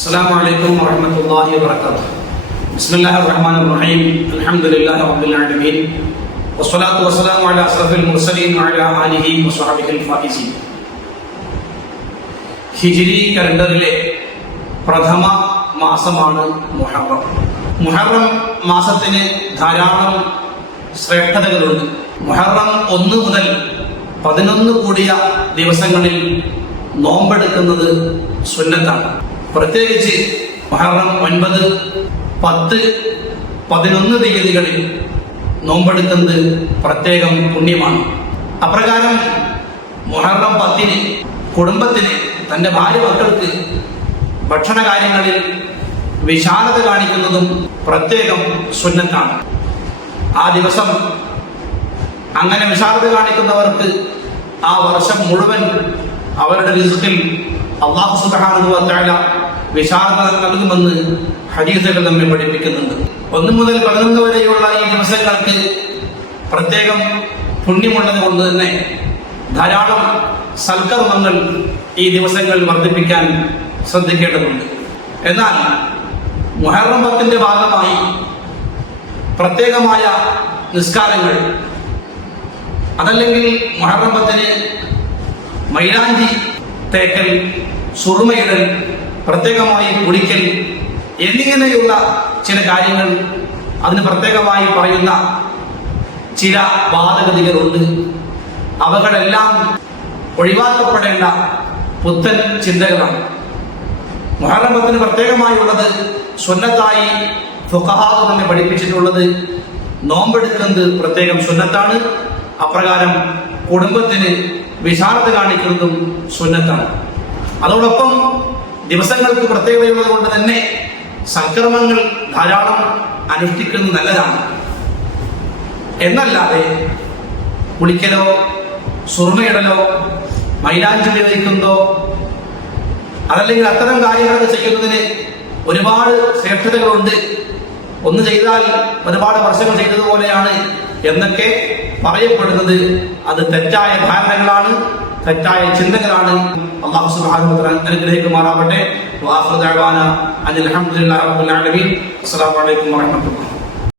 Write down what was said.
السلام عليكم ورحمة الله وبركاته بسم الله الرحمن الرحيم الحمد لله رب العالمين والصلاة والسلام على أشرف المرسلين وعلى آله وصحبه الفائزين ഹിജിരി കലണ്ടറിലെ പ്രഥമ മാസമാണ് മുഹറം മുഹറം മാസത്തിന് ധാരാളം ശ്രേഷ്ഠതകളുണ്ട് മുഹറം ഒന്ന് മുതൽ പതിനൊന്ന് കൂടിയ ദിവസങ്ങളിൽ നോമ്പെടുക്കുന്നത് സുന്നത്താണ് പ്രത്യേകിച്ച് മഹറം ഒൻപത് പത്ത് പതിനൊന്ന് തീയതികളിൽ നോമ്പെടുക്കുന്നത് പ്രത്യേകം പുണ്യമാണ്. അപ്രകാരം മുഹറം പത്തിന് കുടുംബത്തിന് തന്റെ ഭാര്യ മക്കൾക്ക് ഭക്ഷണ കാര്യങ്ങളിൽ വിശാലത കാണിക്കുന്നതും പ്രത്യേകം സുന്നത്താണ്. ആ ദിവസം അങ്ങനെ വിശാലത കാണിക്കുന്നവർക്ക് ആ വർഷം മുഴുവൻ അവരുടെ റിസ്കിൽ അള്ളാഹു സുബാനുവല വിശാലത നൽകുമെന്ന് ഹദീസുകൾ നമ്മെ പഠിപ്പിക്കുന്നുണ്ട്. ഒന്ന് മുതൽ പതിനൊന്ന് വരെയുള്ള ഈ ദിവസങ്ങൾക്ക് പ്രത്യേകം പുണ്യമുള്ളത് കൊണ്ട് തന്നെ ധാരാളം സൽക്കർമ്മങ്ങൾ ഈ ദിവസങ്ങളിൽ വർദ്ധിപ്പിക്കാൻ ശ്രദ്ധിക്കേണ്ടതുണ്ട്. എന്നാൽ മുഹറം പത്തിന്റെ ഭാഗമായി പ്രത്യേകമായ നിസ്കാരങ്ങൾ അതല്ലെങ്കിൽ മുഹറമ്പത്തിന് മൈലാഞ്ചി തേക്കൽ സുറുമയിടൽ പ്രത്യേകമായി കുടിക്കൽ എന്നിങ്ങനെയുള്ള ചില കാര്യങ്ങൾ അതിന് പ്രത്യേകമായി പറയുന്ന ചില വാദഗതികളുണ്ട്. അവകളെല്ലാം ഒഴിവാക്കപ്പെടേണ്ട പുത്തൻ ചിന്തകളാണ്. മുഹറമത്തിന് പ്രത്യേകമായുള്ളത് സുന്നത്തായി ഫുഖഹാദ് തന്നെ പഠിപ്പിച്ചിട്ടുള്ളത്. നോമ്പെടുക്കുന്നത് പ്രത്യേകം സുന്നത്താണ്. അപ്രകാരം കുടുംബത്തിന് വിശാലത കാണിക്കുന്നതും സുന്നത്താണ്. അതോടൊപ്പം ദിവസങ്ങൾക്ക് പ്രത്യേകതയുള്ളത് കൊണ്ട് തന്നെ സൽക്കർമ്മങ്ങൾ ധാരാളം അനുഷ്ഠിക്കുന്നത് നല്ലതാണ്. എന്നല്ലാതെ കുളിക്കലോ സുർമയിടലോ മൈലാഞ്ചി ഉപയോഗിക്കുന്നതോ അതല്ലെങ്കിൽ അത്തരം കാര്യങ്ങളൊക്കെ ചെയ്യുന്നതിന് ഒരുപാട് ശ്രേഷ്ഠതകളുണ്ട്. ഒന്ന് ചെയ്താൽ ഒരുപാട് വർഷങ്ങൾ ചെയ്തതുപോലെയാണ് എന്നൊക്കെ പറയപ്പെടുന്നത്. അത് തെറ്റായ ധാരണകളാണ്. തെറ്റായ ചിന്തകളാണ് അള്ളാഹു തആല അനുഗ്രഹിക്കുമാറാവട്ടെ അസ്സാം അലൈക്കും വറഹ്മത്തുള്ളാഹി